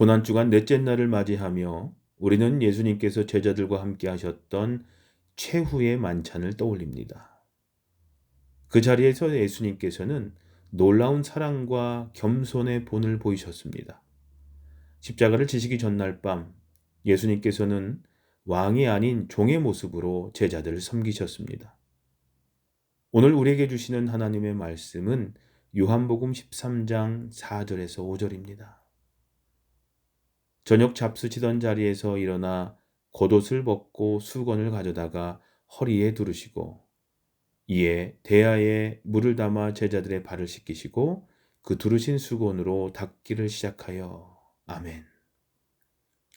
고난주간 넷째 날을 맞이하며 우리는 예수님께서 제자들과 함께 하셨던 최후의 만찬을 떠올립니다. 그 자리에서 예수님께서는 놀라운 사랑과 겸손의 본을 보이셨습니다. 십자가를 지시기 전날 밤 예수님께서는 왕이 아닌 종의 모습으로 제자들을 섬기셨습니다. 오늘 우리에게 주시는 하나님의 말씀은 요한복음 13장 4절에서 5절입니다. 저녁 잡수치던 자리에서 일어나 겉옷을 벗고 수건을 가져다가 허리에 두르시고 이에 대야에 물을 담아 제자들의 발을 씻기시고 그 두르신 수건으로 닦기를 시작하여 아멘.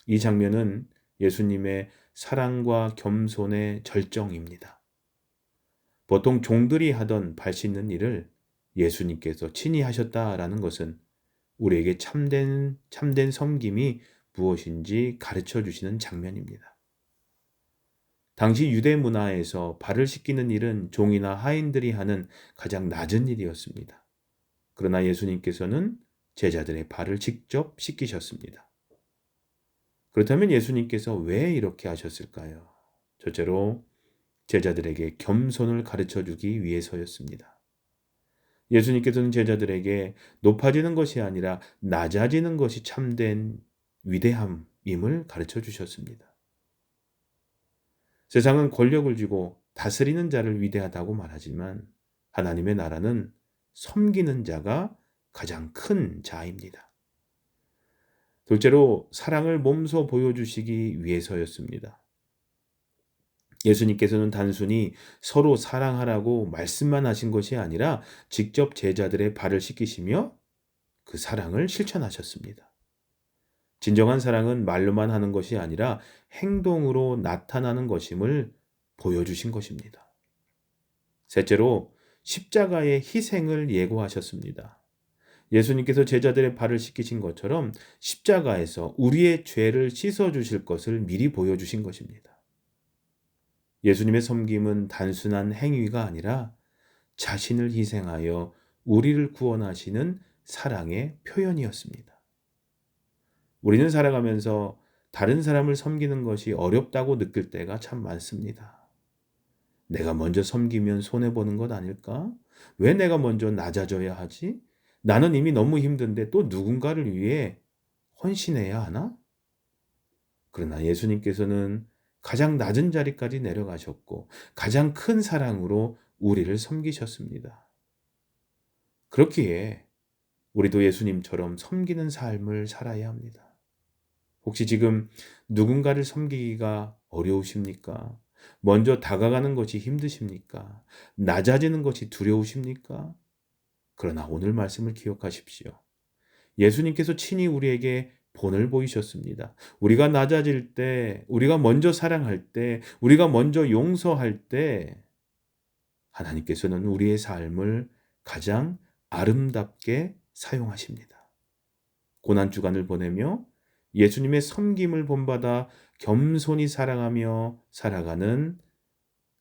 이 장면은 예수님의 사랑과 겸손의 절정입니다. 보통 종들이 하던 발 씻는 일을 예수님께서 친히 하셨다라는 것은 우리에게 참된 섬김이 무엇인지 가르쳐 주시는 장면입니다. 당시 유대 문화에서 발을 씻기는 일은 종이나 하인들이 하는 가장 낮은 일이었습니다. 그러나 예수님께서는 제자들의 발을 직접 씻기셨습니다. 그렇다면 예수님께서 왜 이렇게 하셨을까요? 첫째로 제자들에게 겸손을 가르쳐 주기 위해서였습니다. 예수님께서는 제자들에게 높아지는 것이 아니라 낮아지는 것이 참된 위대함임을 가르쳐 주셨습니다. 세상은 권력을 쥐고 다스리는 자를 위대하다고 말하지만 하나님의 나라는 섬기는 자가 가장 큰 자입니다. 둘째로 사랑을 몸소 보여주시기 위해서였습니다. 예수님께서는 단순히 서로 사랑하라고 말씀만 하신 것이 아니라 직접 제자들의 발을 씻기시며 그 사랑을 실천하셨습니다. 진정한 사랑은 말로만 하는 것이 아니라 행동으로 나타나는 것임을 보여주신 것입니다. 셋째로 십자가의 희생을 예고하셨습니다. 예수님께서 제자들의 발을 씻기신 것처럼 십자가에서 우리의 죄를 씻어주실 것을 미리 보여주신 것입니다. 예수님의 섬김은 단순한 행위가 아니라 자신을 희생하여 우리를 구원하시는 사랑의 표현이었습니다. 우리는 살아가면서 다른 사람을 섬기는 것이 어렵다고 느낄 때가 참 많습니다. 내가 먼저 섬기면 손해보는 것 아닐까? 왜 내가 먼저 낮아져야 하지? 나는 이미 너무 힘든데 또 누군가를 위해 헌신해야 하나? 그러나 예수님께서는 가장 낮은 자리까지 내려가셨고 가장 큰 사랑으로 우리를 섬기셨습니다. 그렇기에 우리도 예수님처럼 섬기는 삶을 살아야 합니다. 혹시 지금 누군가를 섬기기가 어려우십니까? 먼저 다가가는 것이 힘드십니까? 낮아지는 것이 두려우십니까? 그러나 오늘 말씀을 기억하십시오. 예수님께서 친히 우리에게 본을 보이셨습니다. 우리가 낮아질 때, 우리가 먼저 사랑할 때, 우리가 먼저 용서할 때 하나님께서는 우리의 삶을 가장 아름답게 사용하십니다. 고난주간을 보내며 예수님의 섬김을 본받아 겸손히 사랑하며 살아가는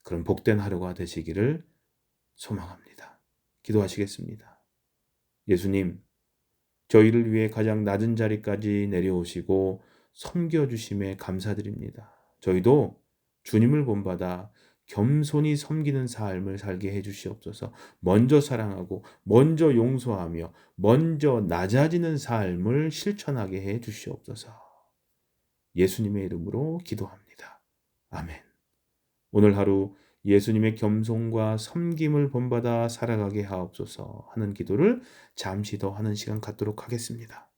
그런 복된 하루가 되시기를 소망합니다. 기도하시겠습니다. 예수님, 저희를 위해 가장 낮은 자리까지 내려오시고 섬겨주심에 감사드립니다. 저희도 주님을 본받아 겸손히 섬기는 삶을 살게 해주시옵소서. 먼저 사랑하고 먼저 용서하며 먼저 낮아지는 삶을 실천하게 해주시옵소서. 예수님의 이름으로 기도합니다. 아멘. 오늘 하루 예수님의 겸손과 섬김을 본받아 살아가게 하옵소서 하는 기도를 잠시 더 하는 시간 갖도록 하겠습니다.